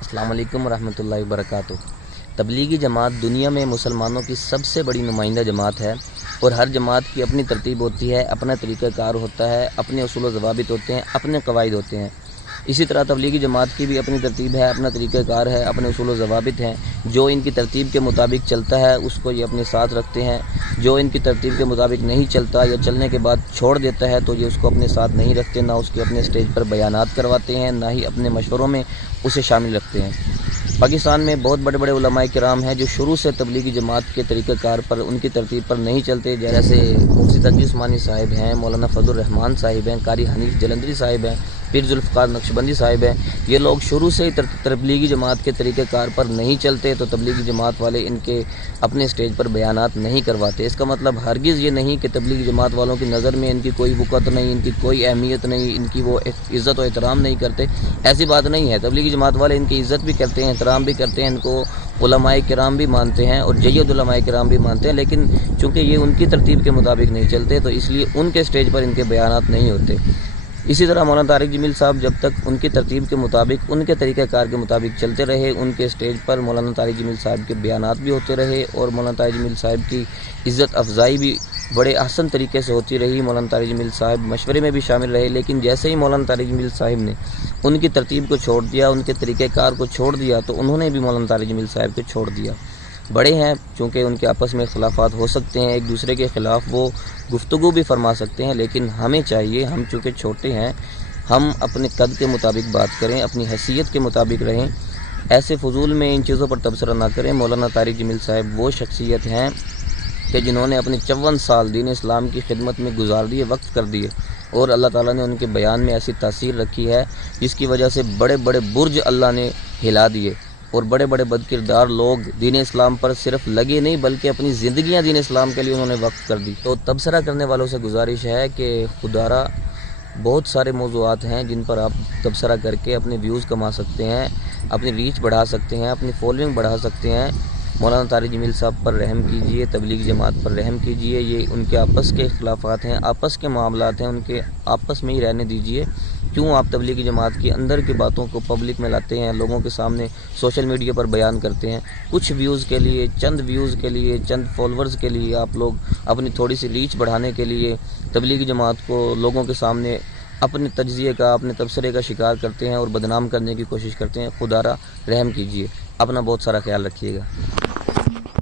السلام علیکم ورحمۃ اللہ وبرکاتہ۔ تبلیغی جماعت دنیا میں مسلمانوں کی سب سے بڑی نمائندہ جماعت ہے، اور ہر جماعت کی اپنی ترتیب ہوتی ہے، اپنا طریقہ کار ہوتا ہے، اپنے اصول و ضوابط ہوتے ہیں، اپنے قواعد ہوتے ہیں۔ اسی طرح تبلیغی جماعت کی بھی اپنی ترتیب ہے، اپنا طریقہ کار ہے، اپنے اصول و ضوابط ہیں۔ جو ان کی ترتیب کے مطابق چلتا ہے اس کو یہ اپنے ساتھ رکھتے ہیں، جو ان کی ترتیب کے مطابق نہیں چلتا یا چلنے کے بعد چھوڑ دیتا ہے تو یہ اس کو اپنے ساتھ نہیں رکھتے، نہ اس کے اپنے اسٹیج پر بیانات کرواتے ہیں، نہ ہی اپنے مشوروں میں اسے شامل رکھتے ہیں۔ پاکستان میں بہت بڑے بڑے علماء کرام ہیں جو شروع سے تبلیغی جماعت کے طریقہ کار پر، ان کی ترتیب پر نہیں چلتے، جیسے مفتی تقی عثمانی صاحب ہیں، مولانا فضل الرحمان صاحب ہیں، قاری حنیف جلندری صاحب ہیں، پیر ذوالفقار نقشبندی صاحب ہیں۔ یہ لوگ شروع سے ہی تبلیغی جماعت کے طریقہ کار پر نہیں چلتے تو تبلیغی جماعت والے ان کے اپنے اسٹیج پر بیانات نہیں کرواتے۔ اس کا مطلب ہرگز یہ نہیں کہ تبلیغی جماعت والوں کی نظر میں ان کی کوئی وقت نہیں، ان کی کوئی اہمیت نہیں، ان کی وہ عزت و احترام نہیں کرتے، ایسی بات نہیں ہے۔ تبلیغی جماعت والے ان کی عزت بھی کرتے ہیں، احترام بھی کرتے ہیں، ان کو علماء کرام بھی مانتے ہیں اور جید علماء کرام بھی مانتے ہیں، لیکن چونکہ یہ ان کی ترتیب کے مطابق نہیں چلتے تو اس لیے ان کے اسٹیج پر ان کے بیانات نہیں ہوتے۔ اسی طرح مولانا طارق جمیل صاحب جب تک ان کی ترتیب کے مطابق، ان کے طریقہ کار کے مطابق چلتے رہے، ان کے اسٹیج پر مولانا طارق جمیل صاحب کے بیانات بھی ہوتے رہے اور مولانا طارق جمیل صاحب کی عزت افزائی بھی بڑے احسن طریقے سے ہوتی رہی۔ مولانا طارق جمیل صاحب مشورے میں بھی شامل رہے، لیکن جیسے ہی مولانا طارق جمیل صاحب نے ان کی ترتیب کو چھوڑ دیا، ان کے طریقہ کار کو چھوڑ دیا تو انہوں نے بھی مولانا طارق جمیل صاحب کو چھوڑ دیا۔ بڑے ہیں، چونکہ ان کے آپس میں اختلافات ہو سکتے ہیں، ایک دوسرے کے خلاف وہ گفتگو بھی فرما سکتے ہیں، لیکن ہمیں چاہیے، ہم چونکہ چھوٹے ہیں، ہم اپنے قد کے مطابق بات کریں، اپنی حیثیت کے مطابق رہیں، ایسے فضول میں ان چیزوں پر تبصرہ نہ کریں۔ مولانا طارق جمیل صاحب وہ شخصیت ہیں کہ جنہوں نے اپنے 54 سال دین اسلام کی خدمت میں گزار دیے، وقف کر دیے، اور اللہ تعالیٰ نے ان کے بیان میں ایسی تاثیر رکھی ہے جس کی وجہ سے بڑے بڑے برج اللہ نے ہلا دیے، اور بڑے بڑے بدکردار لوگ دین اسلام پر صرف لگے نہیں بلکہ اپنی زندگیاں دین اسلام کے لیے انہوں نے وقف کر دی۔ تو تبصرہ کرنے والوں سے گزارش ہے کہ خدارا بہت سارے موضوعات ہیں جن پر آپ تبصرہ کر کے اپنے ویوز کما سکتے ہیں، اپنی ریچ بڑھا سکتے ہیں، اپنی فالوئنگ بڑھا سکتے ہیں۔ مولانا طارق جمیل صاحب پر رحم کیجئے، تبلیغ جماعت پر رحم کیجئے، یہ ان کے آپس کے اختلافات ہیں، آپس کے معاملات ہیں، ان کے آپس میں ہی رہنے دیجئے۔ کیوں آپ تبلیغی جماعت کی اندر کی باتوں کو پبلک میں لاتے ہیں، لوگوں کے سامنے سوشل میڈیا پر بیان کرتے ہیں؟ کچھ ویوز کے لیے، چند ویوز کے لیے، چند فالورز کے لیے آپ لوگ اپنی تھوڑی سی ریچ بڑھانے کے لیے تبلیغی جماعت کو لوگوں کے سامنے اپنے تجزیے کا، اپنے تبصرے کا شکار کرتے ہیں اور بدنام کرنے کی کوشش کرتے ہیں۔ خدارا رحم کیجئے، اپنا بہت سارا خیال رکھیے گا۔